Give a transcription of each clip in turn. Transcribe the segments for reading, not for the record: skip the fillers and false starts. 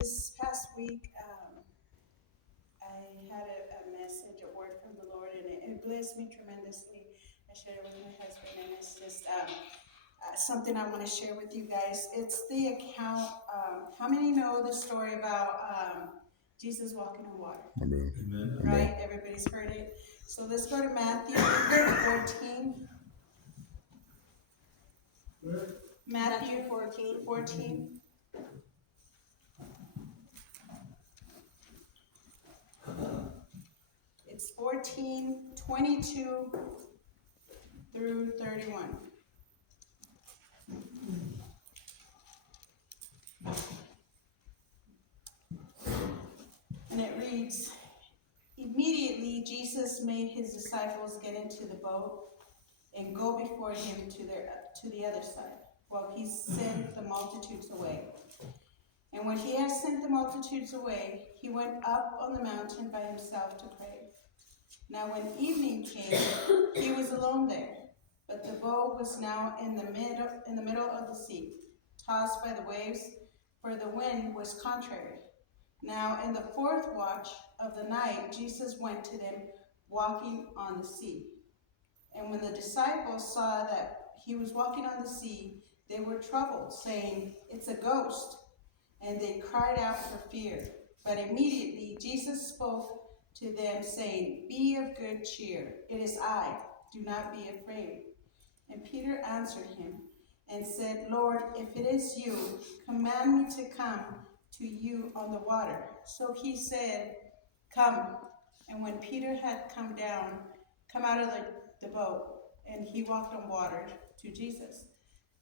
This past week, I had a message, a word from the Lord, and it blessed me tremendously. I shared it with my husband, and it's just something I want to share with you guys. It's the account. How many know the story about Jesus walking on water? Amen. Amen. Right? Everybody's heard it. So let's go to Matthew 14. Matthew 14. It's 14:22 through 31. And it reads, immediately Jesus made his disciples get into the boat and go before him to the other side, while he sent the multitudes away. And when he had sent the multitudes away, he went up on the mountain by himself to pray. Now when evening came, he was alone there, but the boat was now in the middle of the sea, tossed by the waves, for the wind was contrary. Now in the fourth watch of the night, Jesus went to them, walking on the sea. And when the disciples saw that he was walking on the sea, they were troubled, saying, "It's a ghost." And they cried out for fear. But immediately Jesus spoke to them, saying, "Be of good cheer. It is I. Do not be afraid." And Peter answered him and said, "Lord, if it is you, command me to come to you on the water." So he said, "Come." And when Peter had come out of the boat, and he walked on water to Jesus.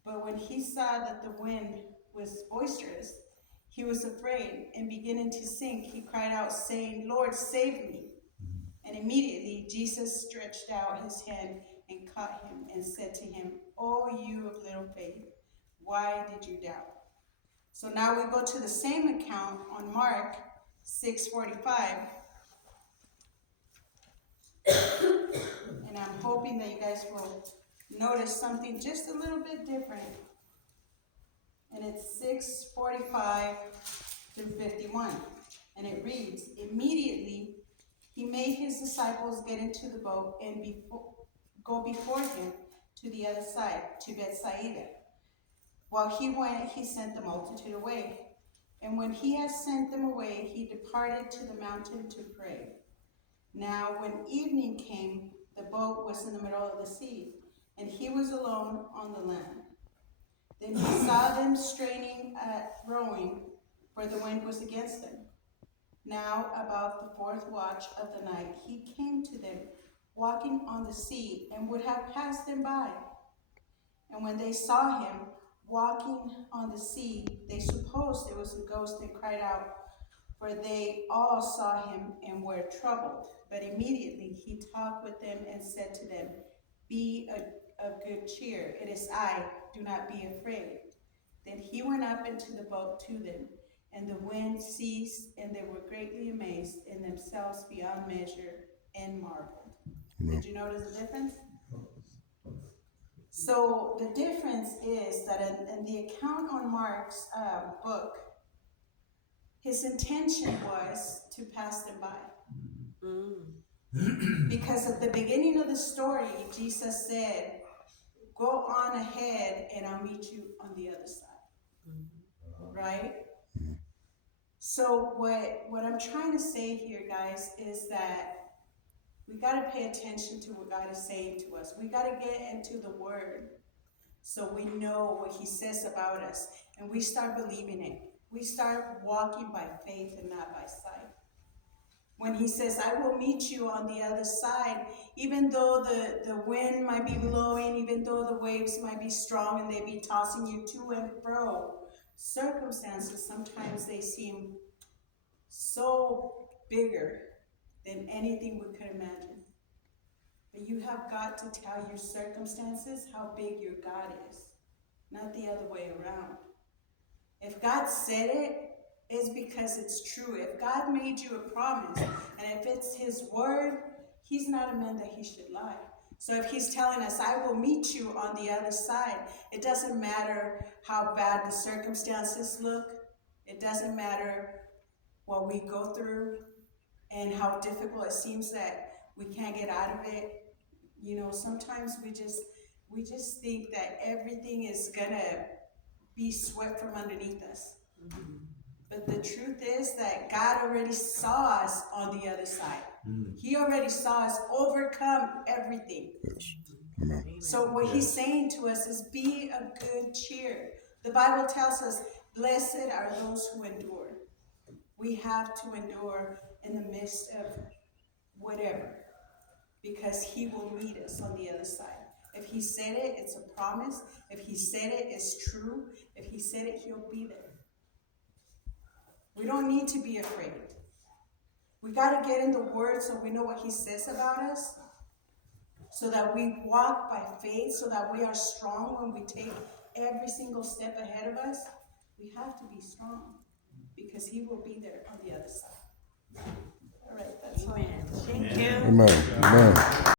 But when he saw that the wind was boisterous, he was afraid, and beginning to sink, he cried out, saying, "Lord, save me." And immediately Jesus stretched out his hand and caught him and said to him, "O you of little faith, why did you doubt?" So now we go to the same account on Mark 6:45. And I'm hoping that you guys will notice something just a little bit different. And it's 6:45 through 51. And it reads, immediately he made his disciples get into the boat and go before him to the other side, to Bethsaida. While he went, he sent the multitude away. And when he had sent them away, he departed to the mountain to pray. Now when evening came, the boat was in the middle of the sea, and he was alone on the land. Then he saw them straining at rowing, for the wind was against them. Now about the fourth watch of the night, he came to them, walking on the sea, and would have passed them by. And when they saw him walking on the sea, they supposed it was a ghost and cried out, for they all saw him and were troubled. But immediately he talked with them and said to them, "Be of good cheer. It is I. Do not be afraid." Then he went up into the boat to them, and the wind ceased, and they were greatly amazed in themselves beyond measure and marveled. Did you notice the difference? So the difference is that in the account on Mark's book, his intention was to pass them by. Because at the beginning of the story, Jesus said, "Go on ahead and I'll meet you on the other side." Right? So what I'm trying to say here, guys, is that we got to pay attention to what God is saying to us. We got to get into the Word so we know what he says about us, and we start believing it. We start walking by faith and not by sight. When he says, "I will meet you on the other side," even though the wind might be blowing, even though the waves might be strong and they be tossing you to and fro, circumstances, sometimes they seem so bigger than anything we could imagine. But you have got to tell your circumstances how big your God is, not the other way around. If God said it, it's because it's true. If God made you a promise, and if it's his word, he's not a man that he should lie. So if he's telling us, "I will meet you on the other side," it doesn't matter how bad the circumstances look. It doesn't matter what we go through and how difficult it seems that we can't get out of it. You know, sometimes we just think that everything is gonna be swept from underneath us. But the truth is that God already saw us on the other side. He already saw us overcome everything. So what he's saying to us is be of good cheer. The Bible tells us, blessed are those who endure. We have to endure in the midst of whatever, because he will meet us on the other side. If he said it, it's a promise. If he said it, it's true. If he said it, he'll be there. We don't need to be afraid. We got to get in the word so we know what he says about us, so that we walk by faith, so that we are strong when we take every single step ahead of us. We have to be strong because he will be there on the other side. All right, that's all. Amen. Thank you. Amen. Amen.